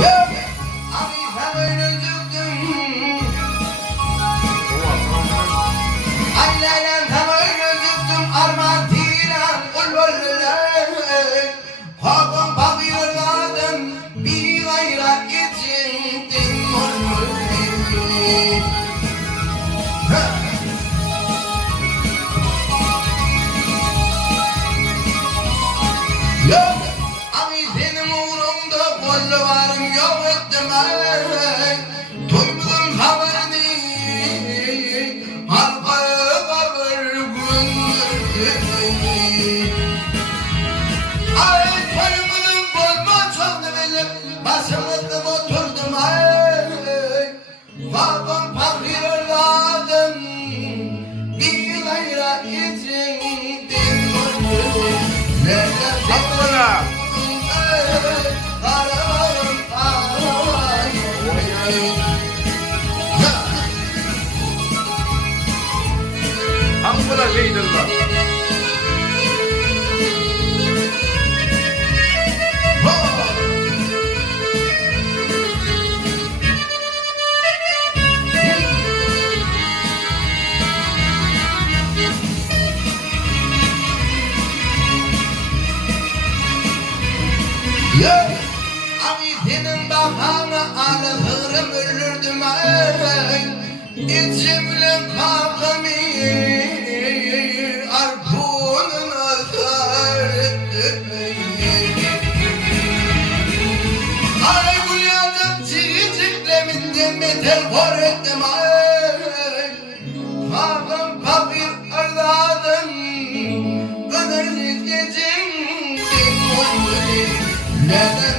Yok, abi ben öldürdüm. Aynen ben öldürdüm. Arman tiran ulululay. Babam bakıyorlardım. Bir gayra içindin ulululay. Yok, abi benim uğrumda kollu varım yok ettim ay. Duymadım haberini, halkaya kabul gündürdü. Ay duymadım kolma çaldı benim, başımızda oturdum ay. Babam bakıyorlardım, bir gayra içindin gönlüm. Hakkı'na. Hakkı'na şeydir lan. Yok, abi senin bahana ağlatırım ölürdüm ay. İçimle kavgamı arkununa sar ettim. Ay bu yazık çiğciklemin metel kor ettim ay. Kavgam kabir ardadım. Önerlik gecim neden